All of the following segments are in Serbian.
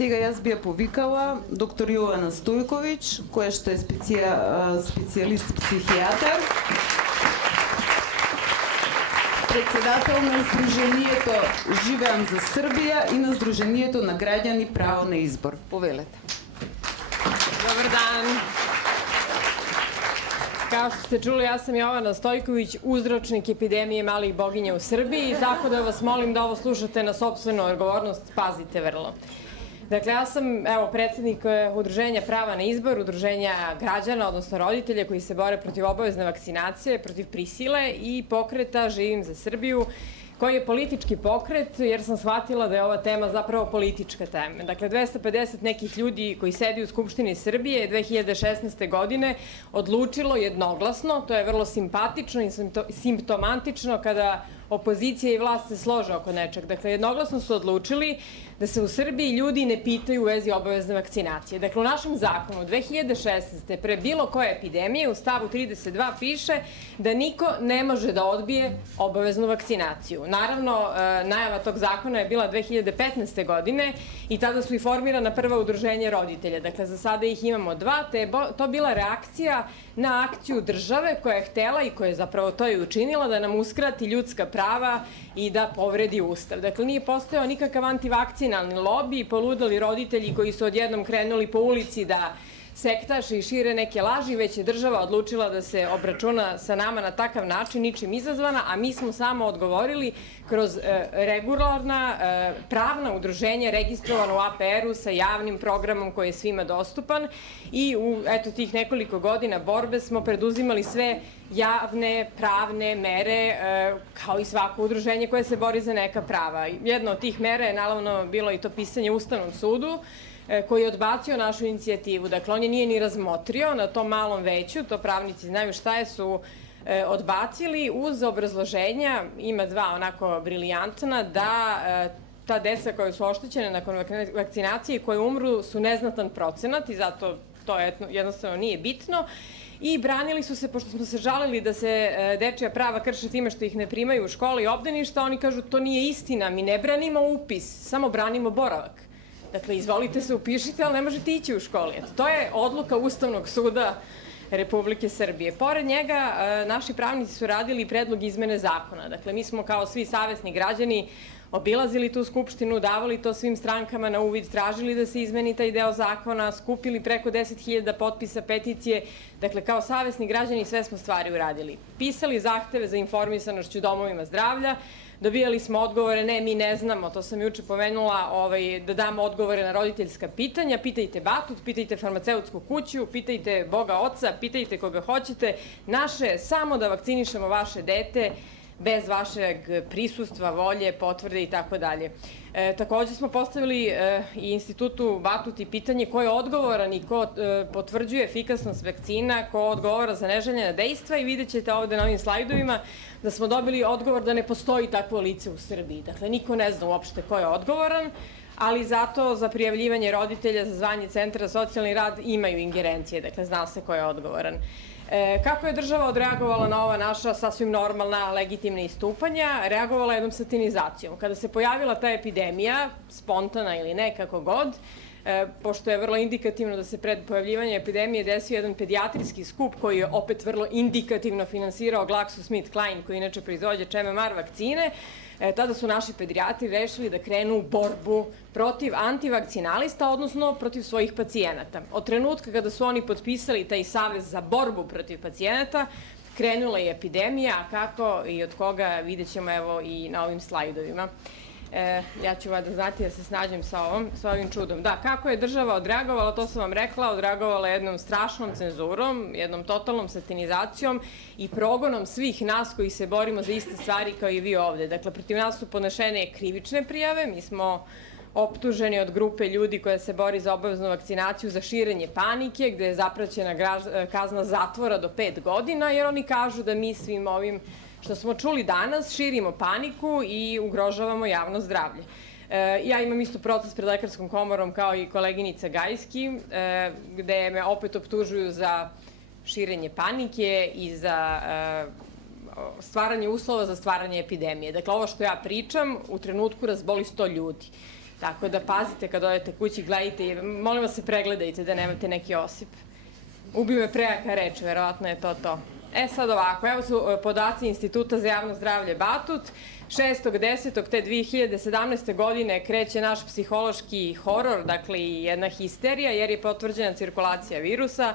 Сега јас би ја повикала доктор Јована Стојковиќ, која што е специјалист психијатар, председател на Сдруженијето Живеам за Србија и на Сдруженијето на граѓани Право на избор. Повелете. Dobar dan. Kao što ste čuli, ja sam Jovana Stojković, uzročnik epidemije malih boginja u Srbiji, tako da vas molim da ovo slušate na sopstvenu odgovornost, pazite vrlo. Dakle, ja sam predsednik Udruženja Prava na izbor, udruženja građana, odnosno roditelja koji se bore protiv obavezne vakcinacije, protiv prisile i pokreta Živim za Srbiju, koji je politički pokret, jer sam shvatila da je ova tema zapravo politička tema. Dakle, 250 nekih ljudi koji sedi u Skupštini Srbije 2016. godine odlučilo jednoglasno, to je vrlo simpatično i simptomatično kada opozicija i vlast se slože oko nečeg. Dakle, jednoglasno su odlučili da se u Srbiji ljudi ne pitaju u vezi obavezne vakcinacije. Dakle, u našem zakonu 2016. pre bilo koje epidemije u stavu 32 piše da niko ne može da odbije obaveznu vakcinaciju. Naravno, najava tog zakona je bila 2015. godine i tada su i formirana prva udruženja roditelja. Dakle, za sada ih imamo dva, te je to bila reakcija na akciju države koja je htela i koja je zapravo to i učinila da nam uskrati ljudska prava i da povredi Ustav. Dakle, nije postojao nikakav antivakcinalni lobi i poludeli roditelji koji su odjednom krenuli po ulici da sektaše i šire neke laži, već je država odlučila da se obračuna sa nama na takav način, ničim izazvana, a mi smo samo odgovorili kroz regularna pravna udruženja registrovana u APR-u sa javnim programom koji je svima dostupan i u tih nekoliko godina borbe smo preduzimali sve javne, pravne mere, kao i svako udruženje koje se bori za neka prava. Jedna od tih mera je naravno bilo i to pisanje Ustavnom sudu, koji je odbacio našu inicijativu. Dakle, on je nije ni razmotrio na tom malom veću, to pravnici znaju šta je, su odbacili uz obrazloženja, ima dva onako brilijantna, da ta deca koja su oštećene nakon vakcinacije i koje umru su neznatan procenat i zato to jednostavno nije bitno. I branili su se, pošto smo se žalili da se dečija prava krše time što ih ne primaju u školi i obdaništa, oni kažu to nije istina, mi ne branimo upis, samo branimo boravak. Dakle, izvolite se upišite, ali ne možete ići u školi. To je odluka Ustavnog suda Republike Srbije. Pored njega, naši pravnici su radili predlog izmene zakona. Dakle, mi smo kao svi savesni građani obilazili tu Skupštinu, davali to svim strankama na uvid, tražili da se izmeni taj deo zakona, skupili preko 10.000 potpisa peticije. Dakle, kao savesni građani sve smo stvari uradili. Pisali zahteve za informisanošću domovima zdravlja, dobijali smo odgovore, ne, mi ne znamo, to sam juče pomenula, da damo odgovore na roditeljska pitanja, pitajte Batut, pitajte farmaceutsku kuću, pitajte Boga Oca, pitajte koga hoćete. Naše je samo da vakcinišemo vaše dete bez vašeg prisustva, volje, potvrde i tako dalje. Takođe smo postavili i institutu Batut i pitanje ko je odgovoran i ko potvrđuje efikasnost vakcina, ko odgovara za neželjena dejstva i vidjet ćete ovde na ovim slajdovima da smo dobili odgovor da ne postoji takvo lice u Srbiji. Dakle, niko ne zna uopšte ko je odgovoran, ali zato za prijavljivanje roditelja za zvanje Centra za socijalni rad imaju ingerencije, dakle zna se ko je odgovoran. Kako je država odreagovala na ova naša sasvim normalna, legitimna istupanja? Reagovala jednom satanizacijom. Kada se pojavila ta epidemija, spontana ili ne, kako god, pošto je vrlo indikativno da se pred pojavljivanje epidemije desio jedan pedijatrijski skup koji je opet vrlo indikativno finansirao GlaxoSmithKline, koji inače proizvođač MMR vakcine, tada su naši pedijatri rešili da krenu u borbu protiv antivakcinalista, odnosno protiv svojih pacijenata. Od trenutka kada su oni potpisali taj savez za borbu protiv pacijenata, krenula je epidemija, a kako i od koga vidjet ćemo evo i na ovim slajdovima. Ja ću da znati da se snađem sa ovim čudom. Da, kako je država odreagovala, to sam vam rekla, odreagovala jednom strašnom cenzurom, jednom totalnom satanizacijom i progonom svih nas koji se borimo za iste stvari kao i vi ovde. Dakle, protiv nas su podnešene krivične prijave, mi smo optuženi od grupe ljudi koja se bori za obaveznu vakcinaciju za širenje panike, gde je zapraćena kazna zatvora do 5 godina, jer oni kažu da mi svim ovim što smo čuli danas, širimo paniku i ugrožavamo javno zdravlje. Ja imam isto proces pred Lekarskom komorom kao i koleginica Gajski, gde me opet optužuju za širenje panike i za stvaranje uslova za stvaranje epidemije. Dakle, ovo što ja pričam u trenutku razboli 100 ljudi. Tako da pazite kad odete kući, gledajte, molim vas se pregledajte da nemate neki osip. Ubi me prejaka reč, verovatno je to to. Sad ovako, evo su podaci Instituta za javno zdravlje Batut. 6.10. te 2017. godine kreće naš psihološki horor, dakle i jedna histerija, jer je potvrđena cirkulacija virusa.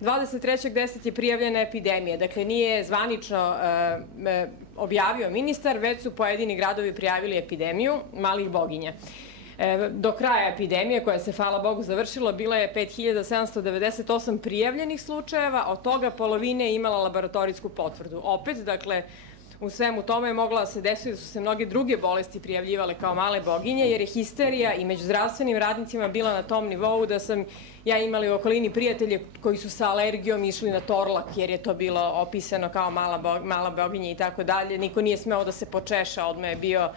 23.10. je prijavljena epidemija, dakle nije zvanično objavio ministar, već su pojedini gradovi prijavili epidemiju malih boginja. Do kraja epidemije, koja se, hvala Bogu, završila, bila je 5798 prijavljenih slučajeva, od toga polovina je imala laboratorijsku potvrdu. Opet, dakle, u svemu tome je mogla da se desiti da su se mnoge druge bolesti prijavljivale kao male boginje, jer je histerija i među zdravstvenim radnicima bila na tom nivou da sam ja imala u okolini prijatelje koji su sa alergijom išli na Torlak, jer je to bilo opisano kao mala boginja i tako dalje. Niko nije smeo da se počeša, odmah je bio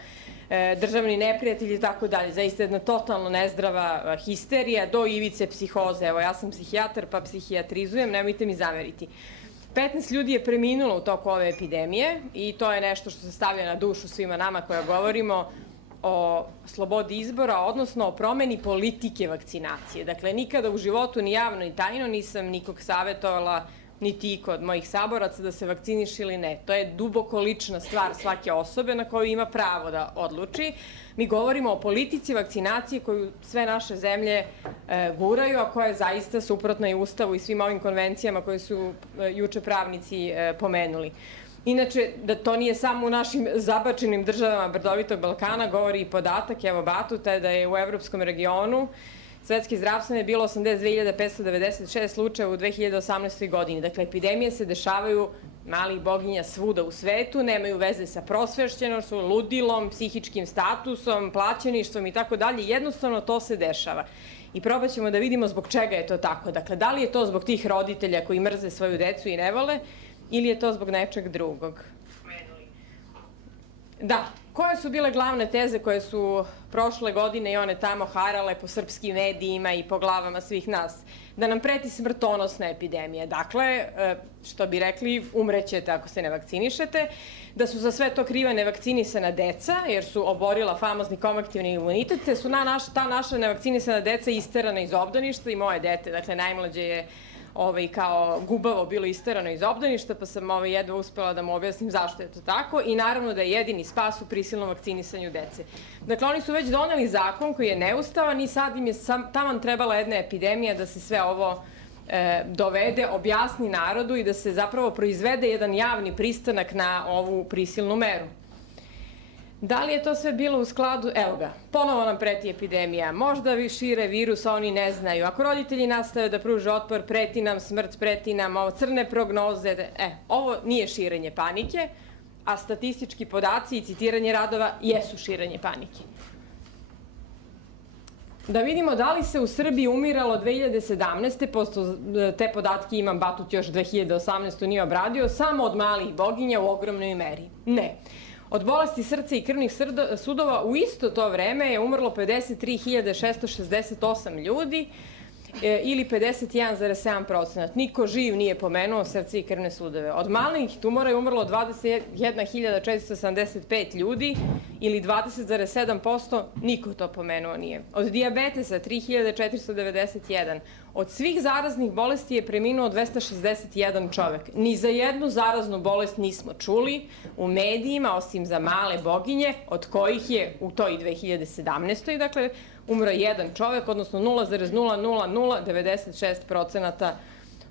državni neprijatelj i tako dalje. Zaista jedna totalno nezdrava histerija do ivice psihoze. Evo, ja sam psihijatar pa psihijatrizujem, nemojte mi zameriti. 15 ljudi je preminulo u toku ove epidemije i to je nešto što se stavlja na dušu svima nama koja govorimo o slobodi izbora, odnosno o promeni politike vakcinacije. Dakle, nikada u životu, ni javno, ni tajno, nisam nikog savjetovala, niti iko od mojih saboraca da se vakciniše ili ne. To je duboko lična stvar svake osobe na koju ima pravo da odluči. Mi govorimo o politici vakcinacije koju sve naše zemlje guraju, a koja je zaista suprotna i Ustavu i svim ovim konvencijama koje su juče pravnici pomenuli. Inače, da to nije samo u našim zabačenim državama Brdovitog Balkana, govori i podatak, evo Batuta, da je u evropskom regionu svetske zdravstvene bilo 82.596 slučajeva u 2018. godini. Dakle, epidemije se dešavaju malih boginja svuda u svetu, nemaju veze sa prosvešćenošću, ludilom, psihičkim statusom, plaćeništvom i tako dalje. Jednostavno to se dešava. I probat ćemo da vidimo zbog čega je to tako. Dakle, da li je to zbog tih roditelja koji mrze svoju decu i ne vole, ili je to zbog nečeg drugog? Da, koje su bile glavne teze koje su prošle godine i one tamo harale po srpskim medijima i po glavama svih nas? Da nam preti smrtonosna epidemija. Dakle, što bi rekli, umrećete ako se ne vakcinišete. Da su za sve to kriva nevakcinisana deca, jer su oborila famozni komaktivni imunitet, te su ta naša nevakcinisana deca isterana iz obdaništa i moje dete, dakle najmlađe je kao gubavo bilo isterano iz obdaništa, pa sam jedva uspela da mu objasnim zašto je to tako i naravno da je jedini spas u prisilnom vakcinisanju dece. Dakle, oni su već doneli zakon koji je neustavan i sad im je taman trebala jedna epidemija da se sve ovo dovede, objasni narodu i da se zapravo proizvede jedan javni pristanak na ovu prisilnu meru. Da li je to sve bilo u skladu? Evo ga, ponovo nam preti epidemija. Možda vi šire virus, a oni ne znaju. Ako roditelji nastave da pruže otpor, preti nam smrt, preti nam crne prognoze. Ovo nije širenje panike, a statistički podaci i citiranje radova jesu širenje panike. Da vidimo da li se u Srbiji umiralo 2017. Posto te podatke imam, Batut još 2018. nije obradio, samo od malih boginja u ogromnoj meri. Ne. Od bolesti srca i krvnih sudova u isto to vreme je umrlo 53.668 ljudi ili 51,7%. Niko živ nije pomenuo srce i krvne sudove. Od malignih tumora je umrlo 21.475 ljudi ili 20,7%. Niko to pomenuo nije. Od dijabetesa 3.491. Od svih zaraznih bolesti je preminuo 261 čovek. Ni za jednu zaraznu bolest nismo čuli u medijima, osim za male boginje, od kojih je u toj 2017. dakle, umro jedan čovek, odnosno 0,00096%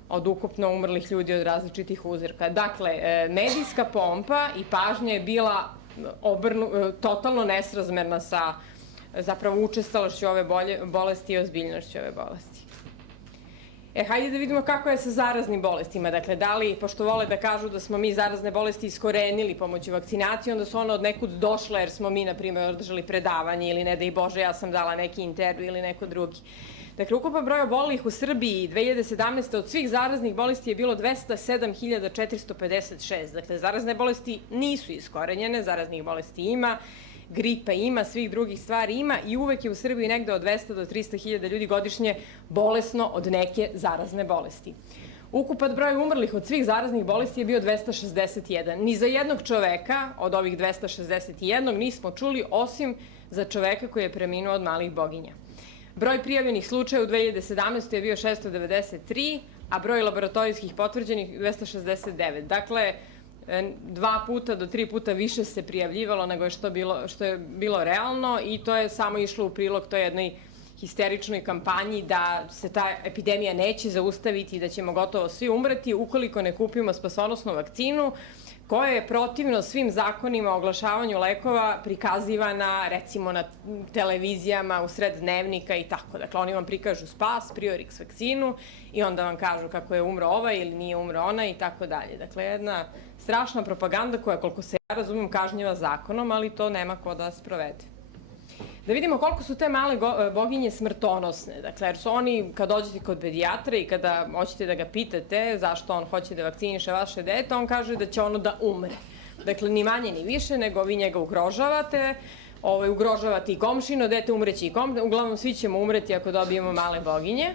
od ukupno umrlih ljudi od različitih uzroka. Dakle, medijska pompa i pažnja je bila totalno nesrazmerna sa zapravo učestalošću ove bolesti i ozbiljnošću ove bolesti. Hajde da vidimo kako je sa zaraznim bolestima. Dakle, da li, pošto vole da kažu da smo mi zarazne bolesti iskorenili pomoću vakcinacije, onda su one od nekud došle jer smo mi, na primjer, održali predavanje ili ne daj Bože, ja sam dala neki intervju ili neko drugi. Dakle, ukupan broj obolelih u Srbiji 2017. od svih zaraznih bolesti je bilo 207.456. Dakle, zarazne bolesti nisu iskorenjene, zaraznih bolesti ima, gripa ima, svih drugih stvari ima i uvek je u Srbiji negde od 200 do 300 hiljada ljudi godišnje bolesno od neke zarazne bolesti. Ukupan broj umrlih od svih zaraznih bolesti je bio 261. Ni za jednog čoveka od ovih 261 nismo čuli, osim za čoveka koji je preminuo od malih boginja. Broj prijavljenih slučaja u 2017. je bio 693, a broj laboratorijskih potvrđenih 269. Dakle, 2 puta do 3 puta više se prijavljivalo nego što je bilo realno i to je samo išlo u prilog toj jednoj histeričnoj kampanji da se ta epidemija neće zaustaviti i da ćemo gotovo svi umreti ukoliko ne kupimo spasonosnu vakcinu koja je protivno svim zakonima o oglašavanju lekova prikazivana recimo na televizijama, u sred dnevnika i tako. Dakle, oni vam prikažu spas, Priorix vakcinu i onda vam kažu kako je umro ovaj ili nije umro ona i tako dalje. Dakle, jedna strašna propaganda koja, koliko se ja razumem, kažnjava zakonom, ali to nema ko da sprovede. Da vidimo koliko su te male boginje smrtonosne. Dakle, jer su oni, kad dođete kod pedijatra i kada hoćete da ga pitate zašto on hoće da vakciniše vaše dete, on kaže da će ono da umre. Dakle, ni manje ni više, nego vi njega ugrožavate, ugrožavate i komšino, dete umreće i komšino, uglavnom svi ćemo umreti ako dobijemo male boginje.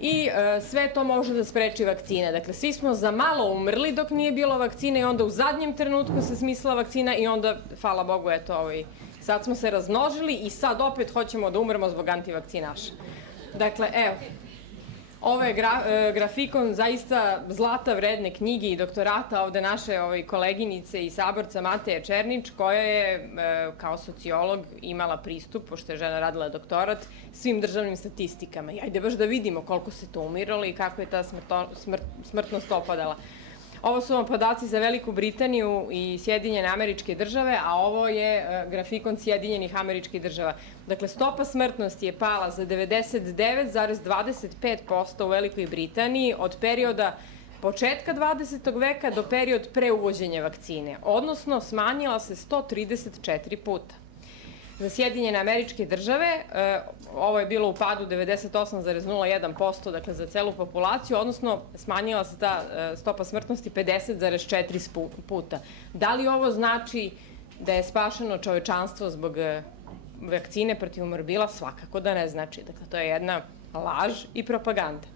I sve to može da spreči vakcina. Dakle, svi smo za malo umrli dok nije bilo vakcine i onda u zadnjem trenutku se smislila vakcina i onda, hvala Bogu, eto, sad smo se razmnožili i sad opet hoćemo da umremo zbog antivakcinaša. Dakle, evo, ovo je grafikon zaista zlata vredne knjige i doktorata ovde naše koleginice i saborca Mateje Černić, koja je kao sociolog imala pristup, pošto je žena radila doktorat, svim državnim statistikama. I ajde baš da vidimo koliko se to umiralo i kako je ta smrtnost opadala. Ovo su vam podaci za Veliku Britaniju i Sjedinjene Američke Države, a ovo je grafikon Sjedinjenih Američkih Država. Dakle, stopa smrtnosti je pala za 99,25% u Velikoj Britaniji od perioda početka 20. veka do period pre uvođenja vakcine, odnosno smanjila se 134 puta. Za Sjedinjene Američke Države ovo je bilo u padu 98,01%, dakle za celu populaciju, odnosno smanjila se ta stopa smrtnosti 50,4 puta. Da li ovo znači da je spašeno čovečanstvo zbog vakcine protiv morbila? Svakako da ne znači. Dakle, to je jedna laž i propaganda.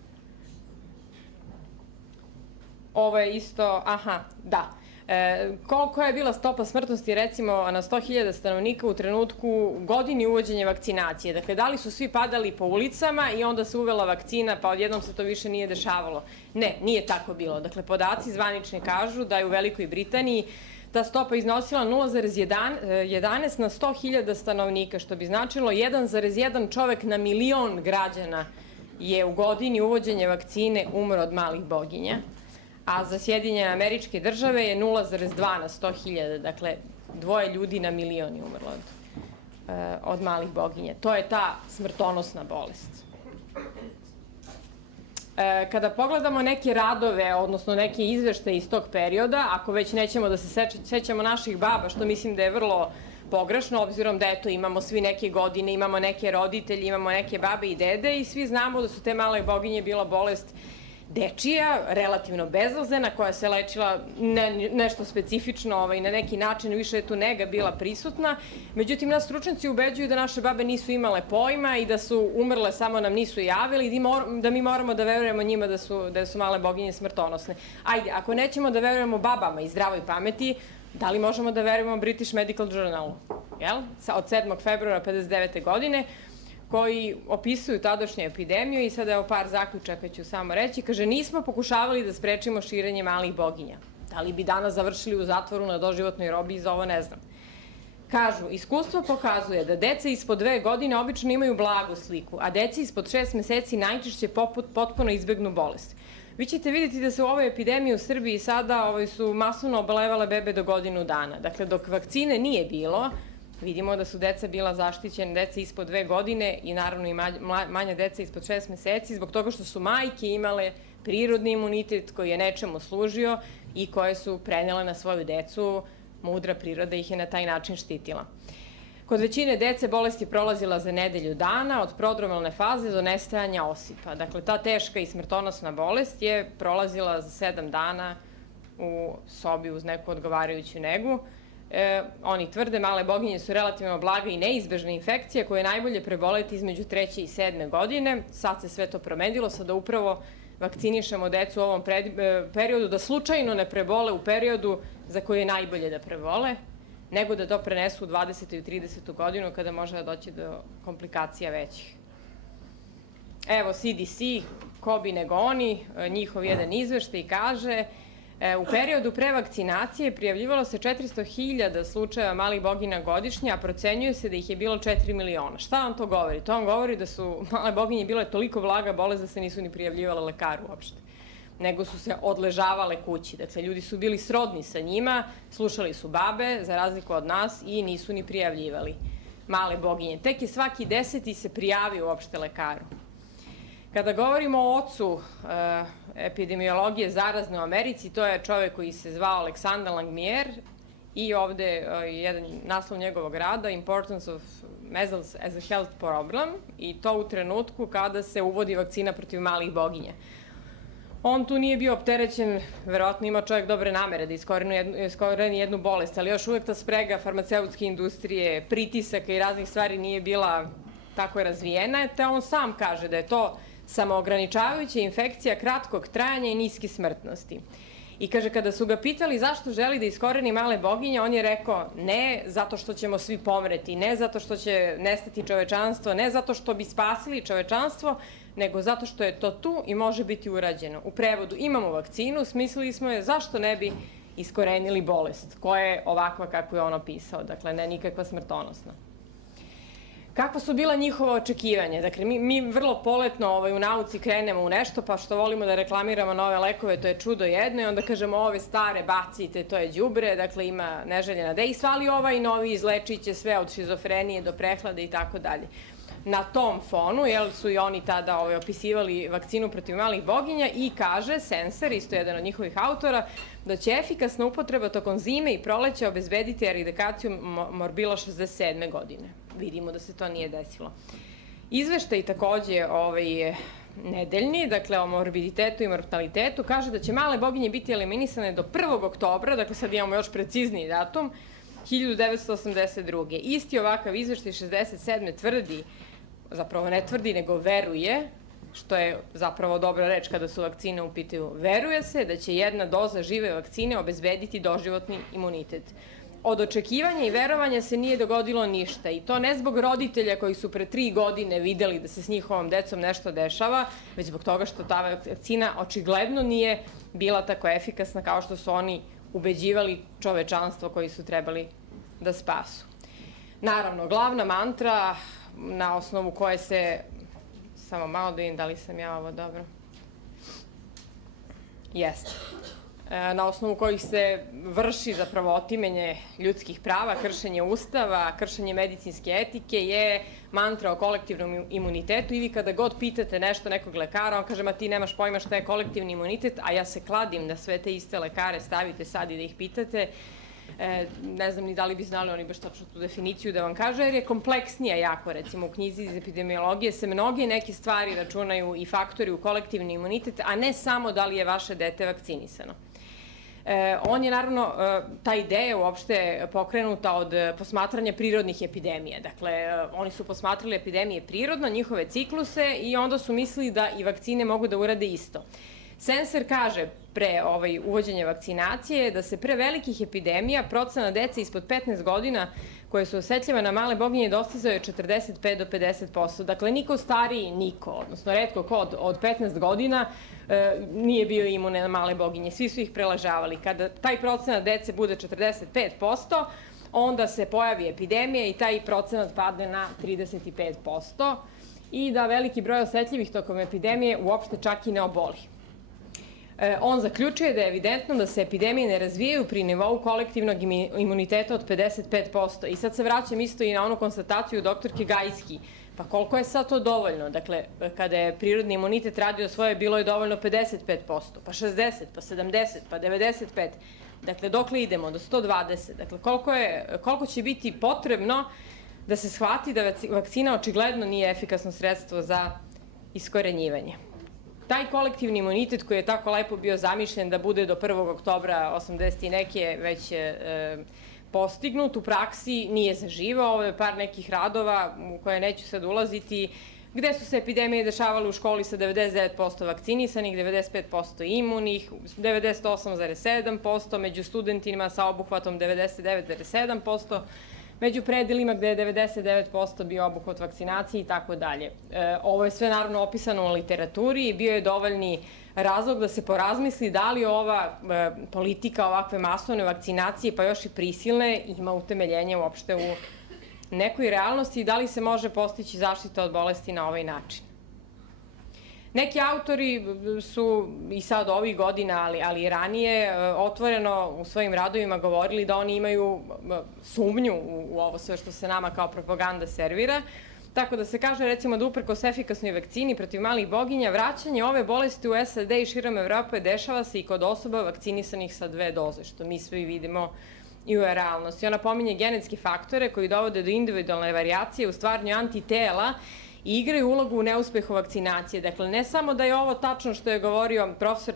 Ovo je isto, koliko je bila stopa smrtnosti recimo na 100.000 stanovnika u trenutku godini uvođenja vakcinacije? Dakle, da li su svi padali po ulicama i onda se uvela vakcina pa odjednom se to više nije dešavalo? Ne, nije tako bilo. Dakle, podaci zvanični kažu da je u Velikoj Britaniji ta stopa iznosila 0,11 na 100.000 stanovnika, što bi značilo 1,1 čovek na milion građana je u godini uvođenja vakcine umro od malih boginja. A za Sjedinjene Američke Države je 0,2 na 100.000, dakle 2 ljudi na milion je umrlo od malih boginja. To je ta smrtonosna bolest. Kada pogledamo neke radove, odnosno neke izveštaje iz tog perioda, ako već nećemo da se sećamo naših baba, što mislim da je vrlo pogrešno, obzirom da eto imamo svi neke godine, imamo neke roditelje, imamo neke babe i dede i svi znamo da su te male boginje bila bolest dečija, relativno bezazlena, koja se lečila nešto specifično, na neki način više je tu nega bila prisutna. Međutim, nas stručnjaci ubeđuju da naše babe nisu imale pojma i da su umrle, samo nam nisu javili i da mi moramo da verujemo njima da su male boginje smrtonosne. Ajde, ako nećemo da verujemo babama i zdravoj pameti, da li možemo da verujemo British Medical Journalu, od 7. februara 1959. godine, koji opisuju tadašnju epidemiju i sada evo par zaključaka ću samo reći. Kaže, nismo pokušavali da sprečimo širenje malih boginja. Da li bi danas završili u zatvoru na doživotnoj robiji, za ovo ne znam. Kažu, iskustvo pokazuje da deca ispod 2 godine obično imaju blagu sliku, a deca ispod 6 meseci najčešće potpuno izbegnu bolest. Vi ćete vidjeti da se u ovoj epidemiji u Srbiji sada su masovno obolevale bebe do godinu dana. Dakle, dok vakcine nije bilo, vidimo da su deca bila zaštićena, deca ispod 2 godine i naravno i manja deca ispod 6 meseci, zbog toga što su majke imale prirodni imunitet koji je nečemu služio i koje su prenele na svoju decu. Mudra priroda ih je na taj način štitila. Kod većine dece bolest je prolazila za nedelju dana, od prodromalne faze do nestajanja osipa. Dakle, ta teška i smrtonosna bolest je prolazila za 7 dana u sobi uz neku odgovarajuću negu. Oni tvrde, male boginje su relativno blaga i neizbežna infekcija koja je najbolje preboleti između 3. i 7. godine. Sad se sve to promenilo, sada upravo vakcinišemo decu u ovom periodu, da slučajno ne prebole u periodu za koji je najbolje da prebole, nego da to prenesu u 20. i 30. godinu kada može da doći do komplikacija većih. Evo CDC, ko bi nego oni, njihov jedan izveštaj kaže u periodu pre vakcinacije prijavljivalo se 400.000 slučajeva malih bogina godišnje, a procenjuje se da ih je bilo 4 miliona. Šta vam to govori? To vam govori da su male boginje bile toliko blaga bolest da se nisu ni prijavljivale lekaru uopšte, nego su se odležavale kući. Dakle, ljudi su bili srodni sa njima, slušali su babe, za razliku od nas, i nisu ni prijavljivali male boginje. Tek je svaki 10. se prijavio uopšte lekaru. Kada govorimo o ocu epidemiologije zarazne u Americi, to je čovek koji se zvao Aleksandar Langmuir i ovde jedan naslov njegovog rada, Importance of Measles as a Health Problem, i to u trenutku kada se uvodi vakcina protiv malih boginja. On tu nije bio opterećen, verovatno ima čovjek dobre namere da iskoreni jednu bolest, ali još uvek ta sprega farmaceutske industrije, pritisaka i raznih stvari nije bila tako razvijena, te on sam kaže da je to samoograničavajuća infekcija kratkog trajanja i niske smrtnosti. I kaže, kada su ga pitali zašto želi da iskoreni male boginje, on je rekao ne zato što ćemo svi pomreti, ne zato što će nestati čovečanstvo, ne zato što bi spasili čovečanstvo, nego zato što je to tu i može biti urađeno. U prevodu, imamo vakcinu, smislili smo je, zašto ne bi iskorenili bolest, koja je ovakva kako je on opisao, dakle ne nikakva smrtonosna. Kakva su bila njihova očekivanja? Dakle, mi vrlo poletno u nauci krenemo u nešto, pa što volimo da reklamiramo nove lekove, to je čudo jedno, i onda kažemo ove stare bacite, to je đubre, dakle ima neželjena dejstva, ali ovaj novi izlečit će sve od šizofrenije do prehlade i tako dalje. Na tom fonu, su i oni tada opisivali vakcinu protiv malih boginja, i kaže Senser, isto jedan od njihovih autora, da će efikasna upotreba tokom zime i proleća obezbediti eradikaciju morbila 67. godine. Vidimo da se to nije desilo. Izveštaj takođe nedeljni, dakle o morbiditetu i mortalitetu, kaže da će male boginje biti eliminisane do 1. oktobra, dakle sad imamo još precizniji datum, 1982. Isti ovakav izveštaj 67. tvrdi, zapravo ne tvrdi, nego veruje, što je zapravo dobra reč kada su vakcine u pitanju, veruje se da će jedna doza žive vakcine obezbediti doživotni imunitet. Od očekivanja i verovanja se nije dogodilo ništa, i to ne zbog roditelja koji su pre 3 godine videli da se s njihovom decom nešto dešava, već zbog toga što ta vakcina očigledno nije bila tako efikasna kao što su oni ubeđivali čovečanstvo koji su trebali da spasu. Naravno, glavna mantra na osnovu koje se, samo malo da vidim da li sam ja ovo dobro, jeste, na osnovu kojih se vrši zapravo otimanje ljudskih prava, kršenje ustava, kršenje medicinske etike, je mantra o kolektivnom imunitetu. I vi kada god pitate nešto nekog lekara, on kaže, ma ti nemaš pojma šta je kolektivni imunitet, a ja se kladim da sve te iste lekare stavite sad i da ih pitate. Ne znam ni da li bi znali oni baš tačno tu definiciju da vam kaže, jer je kompleksnija jako. Recimo u knjizi iz epidemiologije se mnoge neke stvari računaju i faktori u kolektivni imunitet, a ne samo da li je vaše dete vakcinisano. On je naravno, ta ideja uopšte pokrenuta od posmatranja prirodnih epidemija. Dakle, oni su posmatrali epidemije prirodno, njihove cikluse, i onda su mislili da i vakcine mogu da urade isto. Senser kaže pre uvođenja vakcinacije da se pre velikih epidemija procena dece ispod 15 godina koje su osetljive na male boginje dostizao je 45 do 50%. Dakle, niko stariji, niko, odnosno retko ko od 15 godina nije bio imun na male boginje. Svi su ih prelažavali. Kada taj procenat dece bude 45%, onda se pojavi epidemija i taj procenat padne na 35%, i da veliki broj osetljivih tokom epidemije uopšte čak i ne oboli. On zaključuje da je evidentno da se epidemije ne razvijaju pri nivou kolektivnog imuniteta od 55%. I sad se vraćam isto i na onu konstataciju doktorke Gajski. Pa koliko je sad to dovoljno? Dakle, kada je prirodni imunitet radio svoje, bilo je dovoljno 55%, pa 60%, pa 70%, pa 95%. Dakle, dokle idemo? Do 120%. Dakle, koliko će biti potrebno da se shvati da vakcina očigledno nije efikasno sredstvo za iskorenjivanje. Taj kolektivni imunitet koji je tako lepo bio zamišljen da bude do 1. oktobra 80 i neke već postignut, u praksi nije zaživao. Ovo je par nekih radova u koje neću sad ulaziti, gde su se epidemije dešavale u školi sa 99% vakcinisanih, 95% imunih, 98,7%, među studentima sa obuhvatom 99,7%, među predelima gde je 99% bio obuhvat vakcinacije i tako dalje. Ovo je sve naravno opisano u literaturi i bio je dovoljni razlog da se porazmisli da li ova politika ovakve masovne vakcinacije, pa još i prisilne, ima utemeljenje uopšte u nekoj realnosti i da li se može postići zaštita od bolesti na ovaj način. Neki autori su i sad ovih godina, ali i ranije, otvoreno u svojim radovima govorili da oni imaju sumnju u ovo sve što se nama kao propaganda servira. Tako da se kaže recimo da uprkos efikasnoj vakcini protiv malih boginja, vraćanje ove bolesti u SAD i širom Evrope dešava se i kod osoba vakcinisanih sa 2 doze, što mi svi vidimo i u realnosti. Ona pominje genetske faktore koji dovode do individualne varijacije u stvaranju antitela i igraju ulogu u neuspehu vakcinacije. Dakle, ne samo da je ovo tačno što je govorio profesor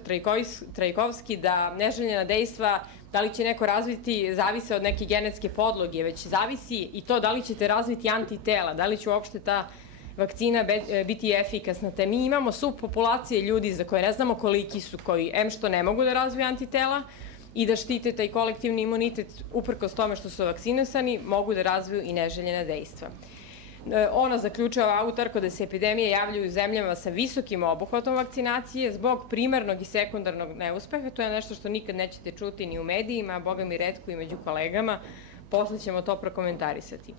Trajkovski, da neželjena dejstva, da li će neko razviti, zavise od neke genetske podloge, već zavisi i to da li ćete razviti antitela, da li će uopšte ta vakcina biti efikasna. Te mi imamo subpopulacije ljudi za koje ne znamo koliki su, koji što ne mogu da razviju antitela i da štite taj kolektivni imunitet, uprkos tome što su vakcinisani, mogu da razviju i neželjena dejstva. Ona zaključuje, autorka, da se epidemije javljaju u zemljama sa visokim obuhvatom vakcinacije zbog primarnog i sekundarnog neuspeha. To je nešto što nikad nećete čuti ni u medijima, a boga mi retko i među kolegama. Posle ćemo to prokomentarisati.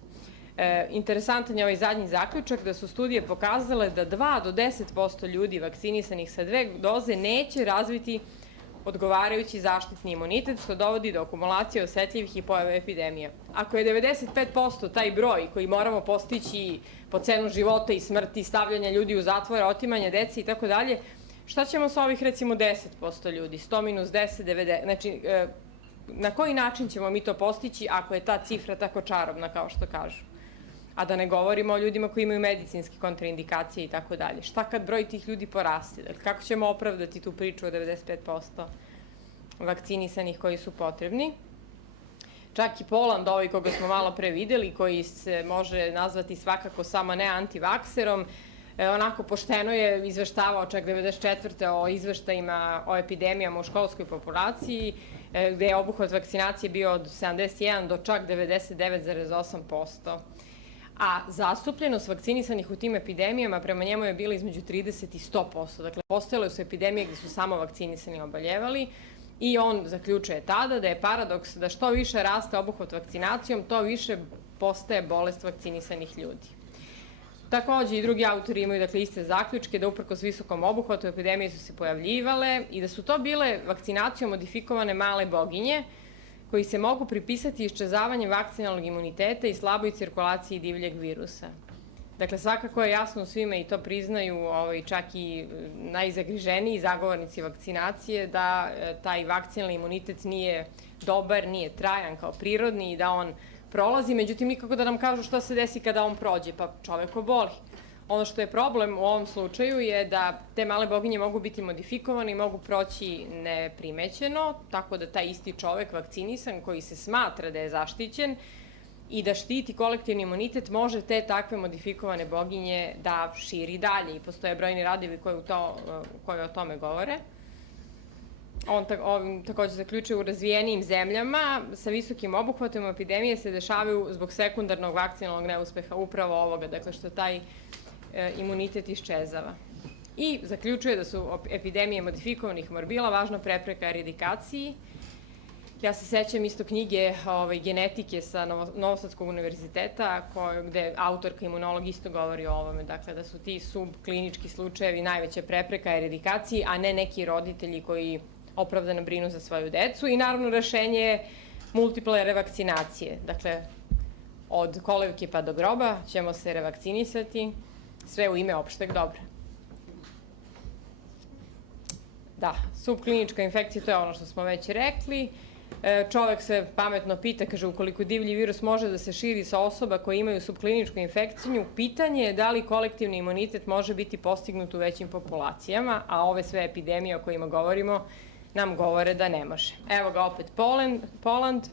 Interesantan je ovaj zadnji zaključak da su studije pokazale da 2 do 10% ljudi vakcinisanih sa 2 doze neće razviti odgovarajući zaštitni imunitet, što dovodi do akumulacije osetljivih i pojave epidemija. Ako je 95% taj broj koji moramo postići po cenu života i smrti, stavljanja ljudi u zatvore, otimanja dece i tako dalje, šta ćemo sa ovih recimo 10% ljudi, 100 minus 10, 90, znači na koji način ćemo mi to postići ako je ta cifra tako čarobna kao što kažu? A da ne govorimo o ljudima koji imaju medicinske kontraindikacije i tako dalje. Šta kad broj tih ljudi poraste? Dakle, kako ćemo opravdati tu priču o 95% vakcinisanih koji su potrebni? Čak i Poland, ovaj koga smo malo pre videli, koji se može nazvati svakako samo ne antivakserom, onako pošteno je izveštavao čak 94. o izveštajima o epidemijama u školskoj populaciji, gde je obuhvat vakcinacije bio od 71 do čak 99,8%. A zastupljenost vakcinisanih u tim epidemijama prema njemu je bila između 30 i 100%. Dakle, postojale su epidemije gde su samo vakcinisani oboljevali i on zaključuje tada da je paradoks da što više raste obuhvat vakcinacijom, to više postaje bolest vakcinisanih ljudi. Takođe i drugi autori imaju iste zaključke da uprkos visokom obuhvatu epidemije su se pojavljivale i da su to bile vakcinacijom modifikovane male boginje koji se mogu pripisati iščezavanjem vakcinalnog imuniteta i slaboj cirkulaciji divljeg virusa. Dakle, svakako je jasno svima i to priznaju čak i najzagriženiji zagovornici vakcinacije da taj vakcinalni imunitet nije dobar, nije trajan kao prirodni i da on prolazi, međutim nikako da nam kažu šta se desi kada on prođe, pa čovek oboli. Ono što je problem u ovom slučaju je da te male boginje mogu biti modifikovane i mogu proći neprimećeno, tako da taj isti čovek vakcinisan koji se smatra da je zaštićen i da štiti kolektivni imunitet može te takve modifikovane boginje da širi dalje i postoje brojni radovi koji o tome govore. On takođe zaključuje u razvijenijim zemljama sa visokim obuhvatom epidemije se dešavaju zbog sekundarnog vakcinalnog neuspeha upravo ovoga, dakle što taj imunitet iščezava. I zaključuje da su epidemije modifikovanih morbila važna prepreka eradikaciji. Ja se sećam isto knjige genetike sa Novosadskog univerziteta, gde autorka imunolog isto govori o ovome, dakle da su ti subklinički slučajevi najveća prepreka eradikaciji, a ne neki roditelji koji opravdano brinu za svoju decu. I naravno rešenje je multiple revakcinacije. Dakle, od kolevke pa do groba ćemo se revakcinisati, sve u ime opšteg dobra. Da, subklinička infekcija, to je ono što smo već rekli. Čovek se pametno pita, kaže, ukoliko divlji virus može da se širi sa osoba koje imaju subkliničku infekciju, pitanje je da li kolektivni imunitet može biti postignut u većim populacijama, a ove sve epidemije o kojima govorimo nam govore da ne može. Evo ga opet Poland.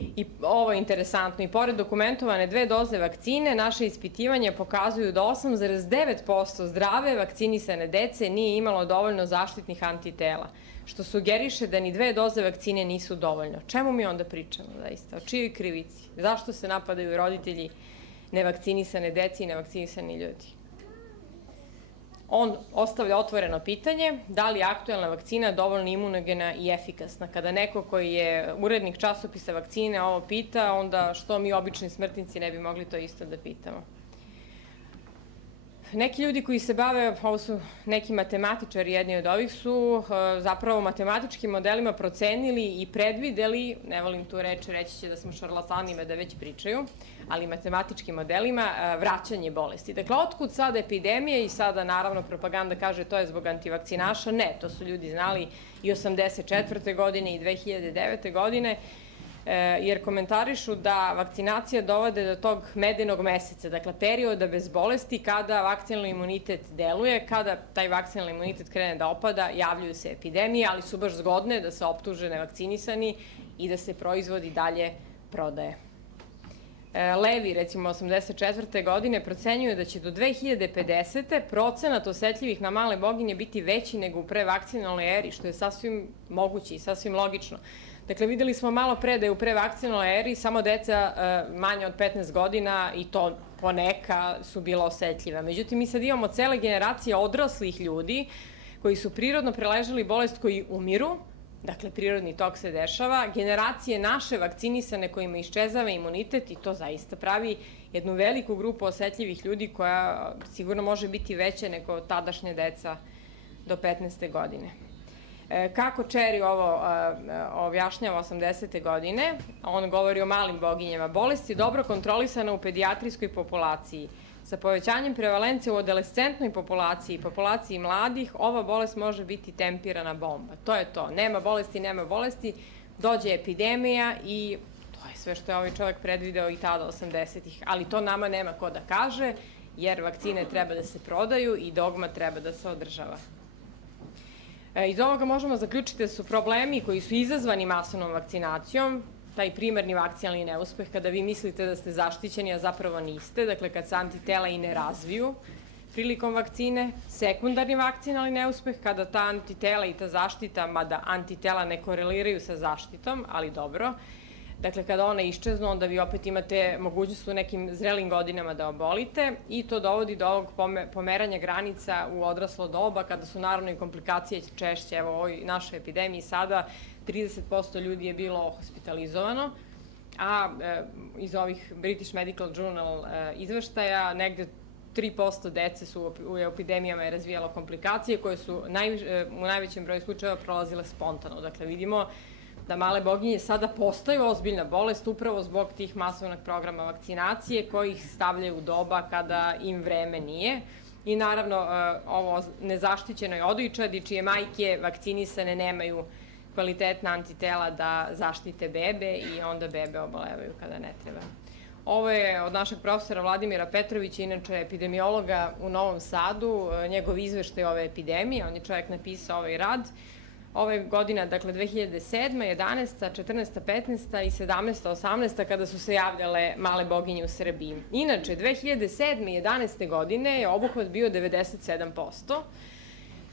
I ovo je interesantno. I pored dokumentovane 2 doze vakcine, naše ispitivanja pokazuju da 8,9% zdrave vakcinisane dece nije imalo dovoljno zaštitnih antitela, što sugeriše da ni 2 doze vakcine nisu dovoljno. Čemu mi onda pričamo, zaista? O čijoj krivici? Zašto se napadaju roditelji nevakcinisane dece i nevakcinisani ljudi? On ostavlja otvoreno pitanje da li je aktuelna vakcina dovoljno imunogena i efikasna. Kada neko koji je urednik časopisa vakcine ovo pita, onda što mi obični smrtnici ne bi mogli to isto da pitamo. Neki ljudi koji se bave, ovo su neki matematičari, jedni od ovih su zapravo matematičkim modelima procenili i predvideli, ne volim tu reći, reći će da smo šarlatanima da već pričaju, ali matematičkim modelima vraćanje bolesti. Dakle, otkud sada epidemija i sada naravno propaganda kaže to je zbog antivakcinaša? Ne, to su ljudi znali i 84. godine i 2009. godine, jer komentarišu da vakcinacija dovode do tog medenog meseca, dakle perioda bez bolesti kada vakcinalni imunitet deluje, kada taj vakcinalni imunitet krene da opada, javljaju se epidemije, ali su baš zgodne da se optuže nevakcinisani i da se proizvodi dalje prodaje. Levi, recimo 84. godine, procenjuju da će do 2050. procenat osetljivih na male boginje biti veći nego u prevakcinalnoj eri, što je sasvim moguće i sasvim logično. Dakle, videli smo malo pre da je u prevakcinalnoj eri samo deca manje od 15 godina i to poneka su bila osetljiva. Međutim, mi sad imamo cele generacije odraslih ljudi koji su prirodno preležali bolest, koji umiru, dakle, prirodni tok se dešava, generacije naše vakcinisane kojima iščezava imunitet i to zaista pravi jednu veliku grupu osetljivih ljudi koja sigurno može biti veća nego tadašnje deca do 15. godine. Kako Čeri ovo objašnjava 80. godine, on govori o malim boginjama. Bolest je dobro kontrolisana u pedijatrijskoj populaciji. Sa povećanjem prevalencije u adolescentnoj populaciji i populaciji mladih, ova bolest može biti tempirana bomba. To je to. Nema bolesti, dođe epidemija i to je sve što je ovaj čovjek predvideo i tada 80-ih. Ali to nama nema ko da kaže, jer vakcine treba da se prodaju i dogma treba da se održava. Iz ovoga možemo zaključiti da su problemi koji su izazvani masovnom vakcinacijom, taj primarni vakcinalni neuspeh, kada vi mislite da ste zaštićeni, a zapravo niste, dakle kad se antitela i ne razviju prilikom vakcine, sekundarni vakcinalni neuspeh, kada ta antitela i ta zaštita, mada antitela ne koreliraju sa zaštitom, ali dobro, dakle kada one iščeznu, onda vi opet imate mogućnost u nekim zrelim godinama da obolite i to dovodi do ovog pomeranja granica u odraslo doba, kada su naravno i komplikacije češće. Evo u ovoj našoj epidemiji sada 30% ljudi je bilo hospitalizovano, a iz ovih British Medical Journal izveštaja negde 3% dece su u epidemijama je razvijalo komplikacije koje su u najvećem broju slučajeva prolazile spontano. Dakle, vidimo da male boginje sada postaju ozbiljna bolest upravo zbog tih masovnog programa vakcinacije koji ih stavljaju u doba kada im vreme nije. I naravno ovo nezaštićenoj odojčadi čije majke vakcinisane nemaju kvalitetna antitela da zaštite bebe i onda bebe obolevaju kada ne treba. Ovo je od našeg profesora Vladimira Petrovića, inače epidemiologa u Novom Sadu, njegov izveštaj ove epidemije, on je čovjek napisao ovaj rad. Ove godina, dakle 2007. 11. 14. 15. i 17. 18. kada su se javljale male boginje u Srbiji. Inače, 2007. 11. godine je obuhvat bio 97%.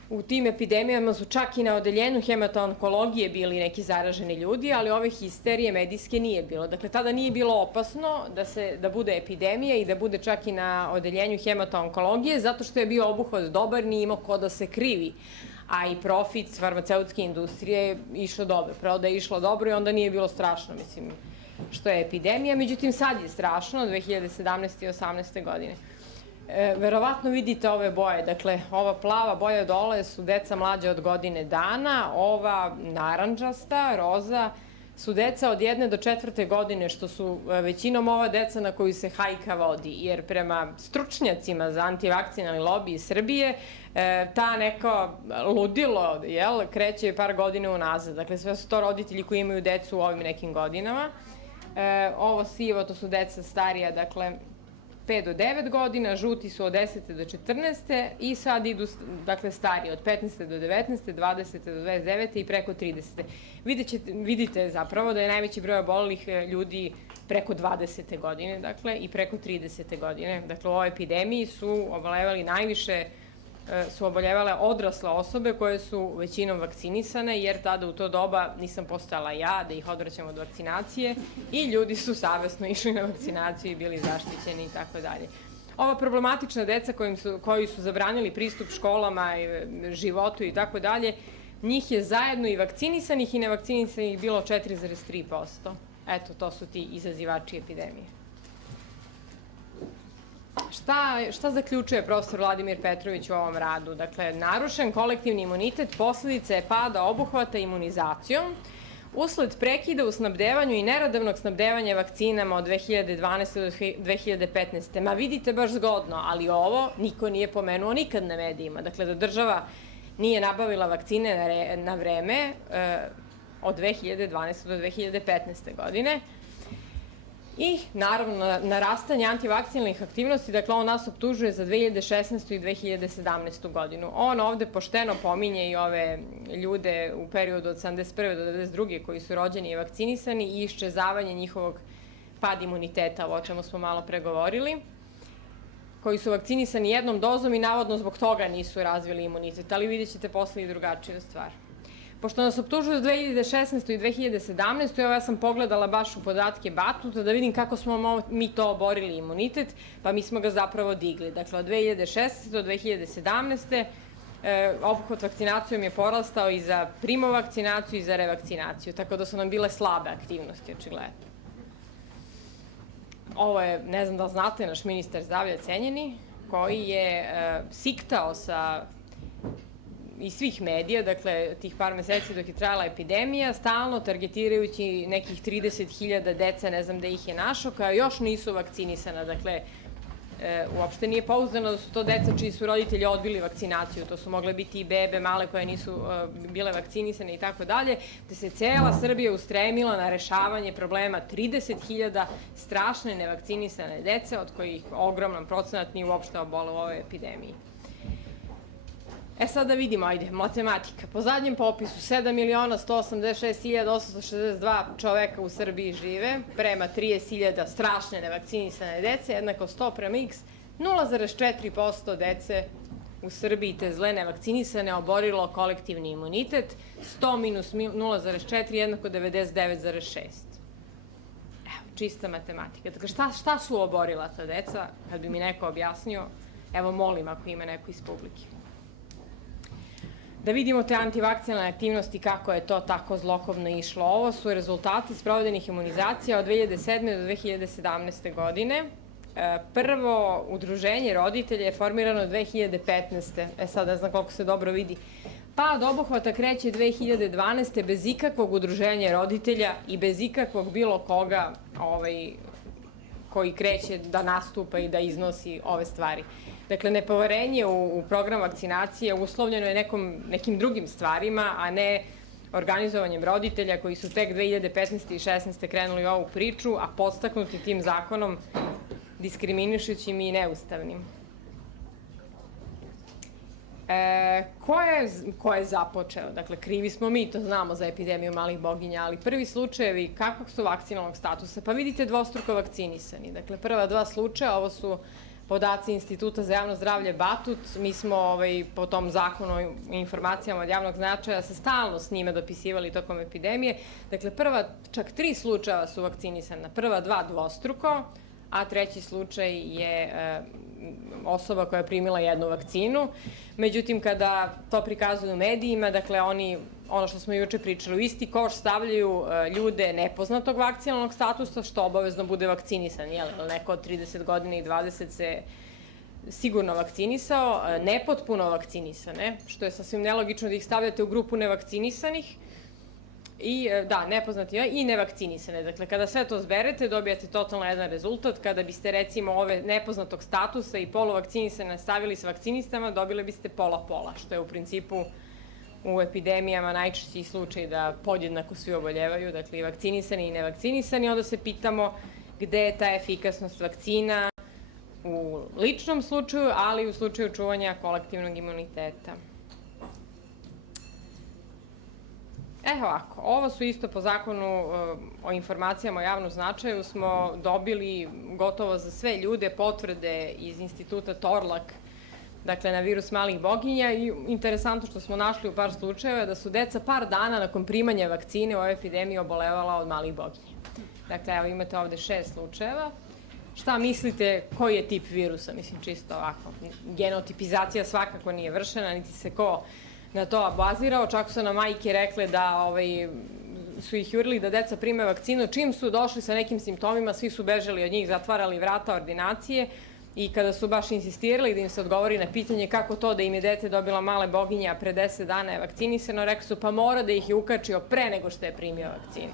U tim epidemijama su čak i na odeljenju hemato-onkologije bili neki zaraženi ljudi, ali ove histerije medijske nije bilo. Dakle, tada nije bilo opasno da bude epidemija i da bude čak i na odeljenju hemato-onkologije, zato što je bio obuhvat dobar, nije imao ko da se krivi. A i profit farmaceutske industrije je išao dobro. Proda je išla dobro i onda nije bilo strašno, mislim, što je epidemija. Međutim, sad je strašno, 2017. i 18. godine. Verovatno vidite ove boje, dakle, ova plava boja dole su deca mlađe od godine dana, ova narandžasta, roza, su deca od 1 do 4. godine, što su većinom ova deca na koju se hajka vodi, jer prema stručnjacima za antivakcinalni lobi iz Srbije, ta neko ludilo kreće par godina unazad. Dakle, sve su to roditelji koji imaju decu u ovim nekim godinama. Ovo sivo, to su deca starija, dakle, 5 do 9 godina, žuti su od 10. do 14. i sad idu, dakle, stariji od 15. do 19. 20. do 29. i preko 30. Vidite zapravo da je najveći broj obolelih ljudi preko 20. godine, dakle, i preko 30. godine. Dakle, u ovoj epidemiji su oboljevali najviše su oboljevale odrasle osobe koje su većinom vakcinisane, jer tada u to doba nisam postojala ja da ih odvraćam od vakcinacije i ljudi su savesno išli na vakcinaciju i bili zaštićeni i tako dalje. Ova problematična deca koji su zabranili pristup školama, životu i tako dalje, njih je zajedno i vakcinisanih i nevakcinisanih bilo 4,3%. Eto, to su ti izazivači epidemije. Šta zaključuje profesor Vladimir Petrović u ovom radu? Dakle, narušen kolektivni imunitet posledica je pada obuhvata imunizacijom usled prekida u snabdevanju i neredovnog snabdevanja vakcinama od 2012. do 2015. Ma vidite, baš zgodno, ali ovo niko nije pomenuo nikad na medijima. Dakle, da država nije nabavila vakcine na vreme od 2012. do 2015. godine. I, naravno, narastanje antivakcinalnih aktivnosti, dakle, on nas optužuje za 2016. i 2017. godinu. On ovde pošteno pominje i ove ljude u periodu od 71. do 92. koji su rođeni i vakcinisani i iščezavanje njihovog pad imuniteta, o čemu smo malo pregovorili, koji su vakcinisani jednom dozom i navodno zbog toga nisu razvili imunitet, ali vidjet ćete posle i drugačiju stvar. Pošto nas optužuju za 2016. i 2017. Evo ja sam pogledala baš u podatke Batuta da vidim kako smo mi to oborili imunitet, pa mi smo ga zapravo digli. Dakle, od 2016. do 2017. Obuhvat vakcinacijom je porastao i za primovakcinaciju i za revakcinaciju, tako da su nam bile slabe aktivnosti, očigledno. Ovo je, ne znam da li znate, naš ministar zdravlja cenjeni, koji je siktao iz svih medija, dakle, tih par meseci dok je trajala epidemija, stalno targetirajući nekih 30.000 dece, ne znam da ih je našao, koja još nisu vakcinisana. Dakle, uopšte nije pouzdano da su to deca čiji su roditelji odbili vakcinaciju. To su mogle biti i bebe male koje nisu bile vakcinisane i tako dalje, da se cela Srbija ustremila na rešavanje problema 30.000 strašne nevakcinisane dece, od kojih ogroman procenat nije uopšte obole u ovoj epidemiji. Sad da vidimo, ajde, matematika. Po zadnjem popisu 7.186.862 čoveka u Srbiji žive, prema 30.000 strašne nevakcinisane dece, jednako 100 prema x, 0,4% dece u Srbiji te zle nevakcinisane oborilo kolektivni imunitet, 100 minus 0,4 jednako 99,6. Evo, čista matematika. Dakle, šta su oborila ta deca? Kad bi mi neko objasnio, evo molim ako ima neko iz publike. Da vidimo te antivakcinalne aktivnosti, kako je to tako zlokobno išlo. Ovo su rezultati sprovedenih imunizacija od 2007. do 2017. godine. Prvo udruženje roditelja je formirano 2015. Sad ne znam koliko se dobro vidi. Pad obuhvata kreće 2012. bez ikakvog udruženja roditelja i bez ikakvog bilo koga koji kreće da nastupa i da iznosi ove stvari. Dakle, nepoverenje u program vakcinacije uslovljeno je nekim drugim stvarima, a ne organizovanjem roditelja koji su tek 2015. i 2016. krenuli ovu priču, a podstaknuti tim zakonom diskriminišućim i neustavnim. Ko je započeo? Dakle, krivi smo mi, to znamo za epidemiju malih boginja, ali prvi slučajevi kakvog su vakcinalnog statusa? Pa vidite dvostruko vakcinisani. Dakle, prva dva slučaja, ovo su podaci Instituta za javno zdravlje Batut. Mi smo po tom zakonu o informacijama od javnog značaja se stalno s njime dopisivali tokom epidemije. Dakle, čak 3 slučaja su vakcinisana. Prva 2 dvostruko, a treći slučaj je osoba koja je primila jednu vakcinu. Međutim, kada to prikazuju u medijima, dakle, ono što smo juče pričali, u isti koš stavljaju ljude nepoznatog vakcinalnog statusa, što obavezno bude vakcinisan, jel? Neko od 30 godina i 20 se sigurno vakcinisao, nepotpuno vakcinisane, što je sasvim nelogično da ih stavljate u grupu nevakcinisanih, nepoznati i nevakcinisane. Dakle, kada sve to zberete, dobijate totalno jedan rezultat. Kada biste, recimo, ove nepoznatog statusa i polovakcinisane stavili sa vakcinistama, dobili biste pola-pola, što je u principu u epidemijama najčešći slučaj da podjednako svi oboljevaju, dakle i vakcinisani i nevakcinisani. Onda se pitamo gde je ta efikasnost vakcina, ličnom slučaju, ali i u slučaju čuvanja kolektivnog imuniteta. Ovako, ovo su isto po zakonu o informacijama o javnom značaju smo dobili gotovo za sve ljude potvrde iz instituta Torlak, dakle na virus malih boginja, i interesantno što smo našli u par slučajeva da su deca par dana nakon primanja vakcine u ovoj epidemiji obolevala od malih boginja. Dakle, evo imate ovde 6 slučajeva. Šta mislite koji je tip virusa? Mislim, čisto ovako. Genotipizacija svakako nije vršena, niti se ko na to bazirao. Čak su nam majke rekle da su ih jurili da deca prime vakcinu. Čim su došli sa nekim simptomima, svi su bežali od njih, zatvarali vrata ordinacije, i kada su baš insistirali da im se odgovori na pitanje kako to da im je dete dobila male boginje, a pre 10 dana je vakcinisano, rekli su pa mora da ih je ukačio pre nego što je primio vakcinu.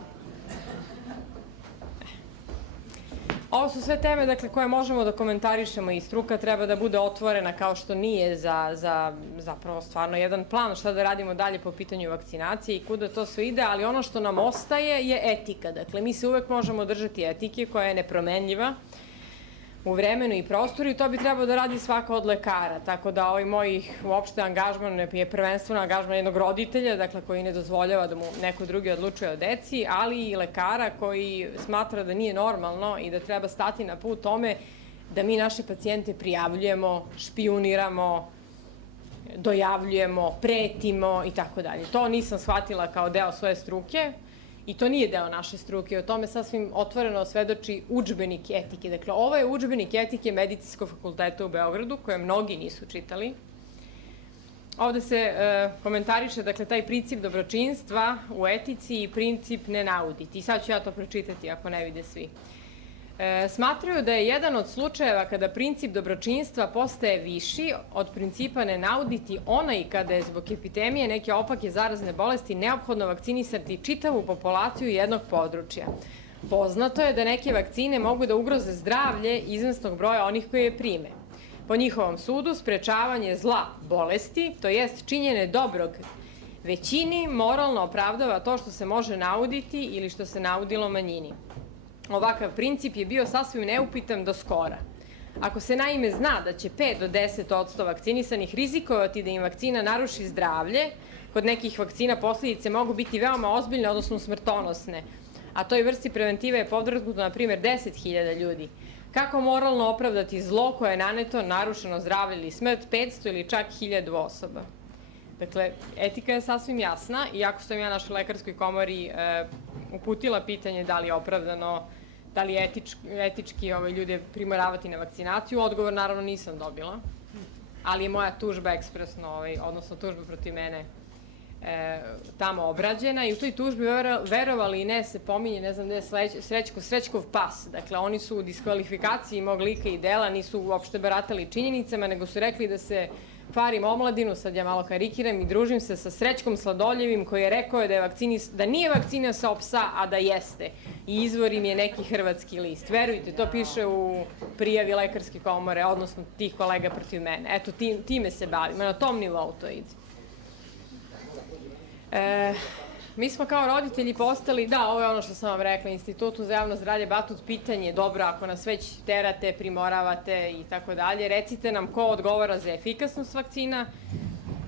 Ovo su sve teme, dakle, koje možemo da komentarišemo, i struka treba da bude otvorena, kao što nije, za zapravo stvarno jedan plan šta da radimo dalje po pitanju vakcinacije i kuda to sve ide, ali ono što nam ostaje je etika. Dakle, mi se uvek možemo držati etike koja je nepromenljiva u vremenu i prostoru, i to bi trebao da radi svaka od lekara. Tako da ovaj moj uopšte angažman je prvenstveno angažman jednog roditelja, dakle, koji ne dozvoljava da mu neko drugi odlučuje o deci, ali i lekara koji smatra da nije normalno i da treba stati na put tome da mi naše pacijente prijavljujemo, špijuniramo, dojavljujemo, pretimo i tako dalje. To nisam shvatila kao deo svoje struke. I to nije deo naše struke, o tome sasvim otvoreno svedoči udžbenik etike. Dakle, ovo je udžbenik etike Medicinskog fakulteta u Beogradu, koje mnogi nisu čitali. Ovde se komentariše, dakle, taj princip dobročinstva u etici i princip ne nauditi. I sad ću ja to pročitati ako ne vide svi. Smatraju da je jedan od slučajeva kada princip dobročinstva postaje viši od principa ne nauditi onaj kada je zbog epidemije neke opake zarazne bolesti neophodno vakcinisati čitavu populaciju jednog područja. Poznato je da neke vakcine mogu da ugroze zdravlje izvesnog broja onih koji je prime. Po njihovom sudu, sprečavanje zla bolesti, to jest činjenje dobrog većini, moralno opravdava to što se može nauditi ili što se naudilo manjini. Ovakav princip je bio sasvim neupitan do skora. Ako se naime zna da će 5 do 10% vakcinisanih rizikovati da im vakcina naruši zdravlje, kod nekih vakcina posledice mogu biti veoma ozbiljne, odnosno smrtonosne, a toj vrsti preventive je podvrgnuto, na primjer, 10.000 ljudi. Kako moralno opravdati zlo koje je naneto, narušeno zdravlje ili smrt 500 ili čak 1000 osoba? Dakle, etika je sasvim jasna, iako sam ja našoj lekarskoj komori uputila pitanje da li je opravdano, da li je etički ljude primoravati na vakcinaciju, odgovor naravno nisam dobila, ali je moja tužba ekspresno, odnosno tužba protiv mene tamo obrađena, i u toj tužbi, verovali i ne, se pominje, ne znam gde je Srećkov pas. Dakle, oni su u diskvalifikaciji mog lika i dela, nisu uopšte baratali činjenicama, nego su rekli da se kvarim omladinu, sad ja malo karikiram, i družim se sa Srećkom Sladoljevim, koji je rekao da nije vakcinisao psa, a da jeste. I izvor im je neki hrvatski list. Verujte, to piše u prijavi lekarske komore, odnosno tih kolega protiv mene. Eto, time se bavim, na tom nivou to ide. Mi smo kao roditelji postali, da, ovo je ono što sam vam rekla, Institutu za javno zdravlje Batut, pitanje, dobro, ako nas već terate, primoravate i tako dalje, recite nam ko odgovara za efikasnost vakcina,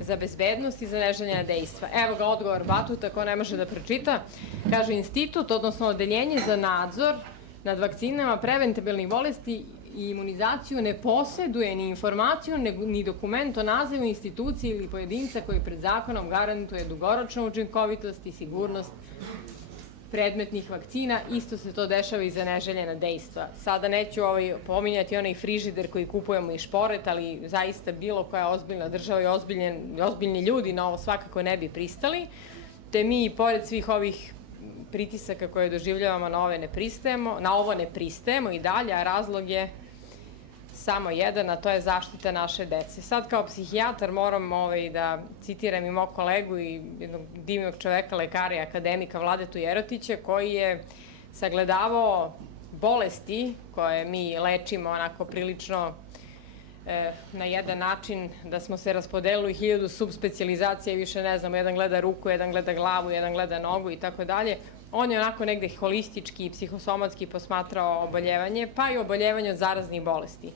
za bezbednost i za neželjena dejstva. Evo ga odgovor Batuta, ko ne može da pročita. Kaže, institut, odnosno odeljenje za nadzor nad vakcinama preventabilnih bolesti i imunizaciju ne posjeduje ni informaciju, ni dokument o nazivu institucije ili pojedinca koji pred zakonom garantuje dugoročnu učinkovitost i sigurnost predmetnih vakcina. Isto se to dešava i za neželjena dejstva. Sada neću pominjati onaj frižider koji kupujemo iz Šporet, ali zaista bilo koja ozbiljna država i ozbiljni ljudi na ovo svakako ne bi pristali. Te mi, pored svih ovih pritisaka koje doživljavamo, na ovo ne pristajemo i dalje, a razlog je samo jedan, a to je zaštita naše dece. Sad kao psihijatar moram da citiram i mog kolegu i jednog divnog čoveka, lekara i akademika Vladetu Jerotića, koji je sagledavao bolesti koje mi lečimo onako prilično na jedan način da smo se raspodelili 1000 subspecijalizacija i više ne znamo, jedan gleda ruku, jedan gleda glavu, jedan gleda nogu i tako dalje. On je onako negde holistički i psihosomatski posmatrao oboljevanje, pa i oboljevanje od zaraznih bolesti.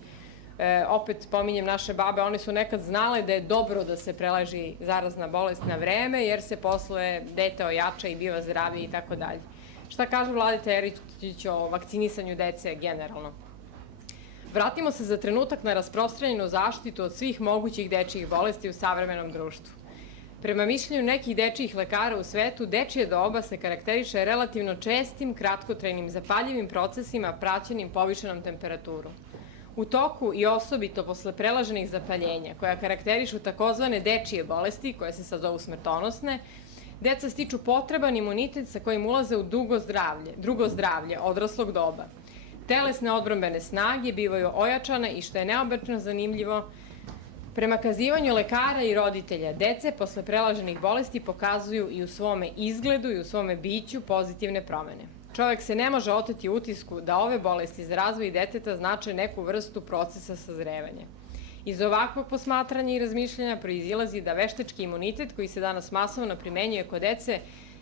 opet pominjem naše babe, one su nekad znale da je dobro da se preleži zarazna bolest na vreme, jer se posle dete ojača i biva zdravije i tako dalje. Šta kaže Vladeta Jeričić o vakcinisanju dece generalno? Vratimo se za trenutak na rasprostranjenu zaštitu od svih mogućih dečijih bolesti u savremenom društvu. Prema mišljenju nekih dečijih lekara u svetu, dečije doba se karakteriše relativno čestim, kratkotrajnim, zapaljivim procesima praćenim povišenom temperaturom. U toku i osobito posle prelaženih zapaljenja, koja karakterišu takozvane dečije bolesti, koje se sad zovu smrtonosne, deca stiču potreban imunitet sa kojim ulaze u drugo zdravlje odraslog doba. Telesne odbrambene snage bivaju ojačane i, što je neobično zanimljivo, prema kazivanju lekara i roditelja, dece posle prelaženih bolesti pokazuju i u svome izgledu i u svome biću pozitivne promene. Čovek se ne može oteti utisku da ove bolesti za razvoj deteta znače neku vrstu procesa sazrevanja. Iz ovakvog posmatranja i razmišljanja proizilazi da veštački imunitet, koji se danas masovno primenjuje kod dece,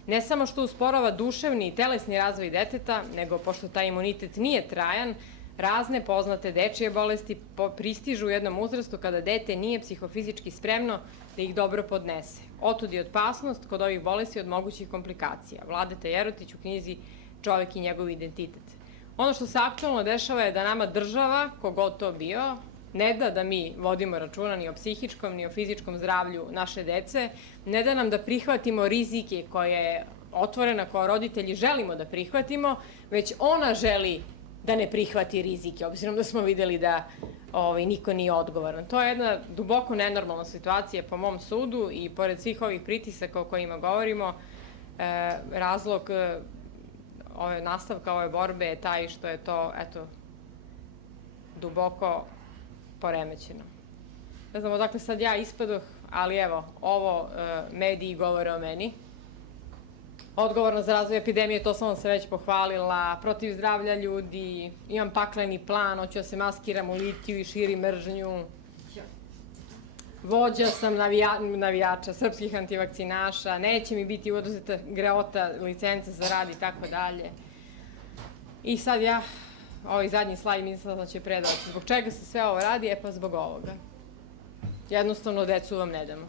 ne samo što usporava duševni i telesni razvoj deteta, nego, pošto taj imunitet nije trajan, razne poznate dečije bolesti pristižu u jednom uzrastu kada dete nije psihofizički spremno da ih dobro podnese. Otud je opasnost kod ovih bolesti od mogućih komplikacija. Vladeta Jerotić u knjizi Čovek i njegov identitet. Ono što se aktualno dešava je da nama država, kogod to bio, ne da mi vodimo računa ni o psihičkom, ni o fizičkom zdravlju naše dece, ne da nam da prihvatimo rizike koje otvorena kao roditelji želimo da prihvatimo, već ona želi da ne prihvati rizike, obzirom da smo videli da niko nije odgovoran. To je jedna duboko nenormalna situacija po mom sudu i pored svih ovih pritisaka o kojima govorimo, razlog nastavka ove borbe je taj što je to, duboko poremećeno. Ne znam odakle sad ja ispadoh, ali evo, ovo mediji govore o meni. Odgovorno za razvoj epidemije, to sam vam se već pohvalila, protiv zdravlja ljudi, imam pakleni plan, hoću da se maskiram u litiju i širim mržnju. Vođa sam navijača, srpskih antivakcinaša, neće mi biti oduzeta greota, licence za rad i tako dalje. I sad ja, ovaj zadnji slajd mislila da će predati. Zbog čega se sve ovo radi? Pa zbog ovoga. Jednostavno, decu vam ne damo.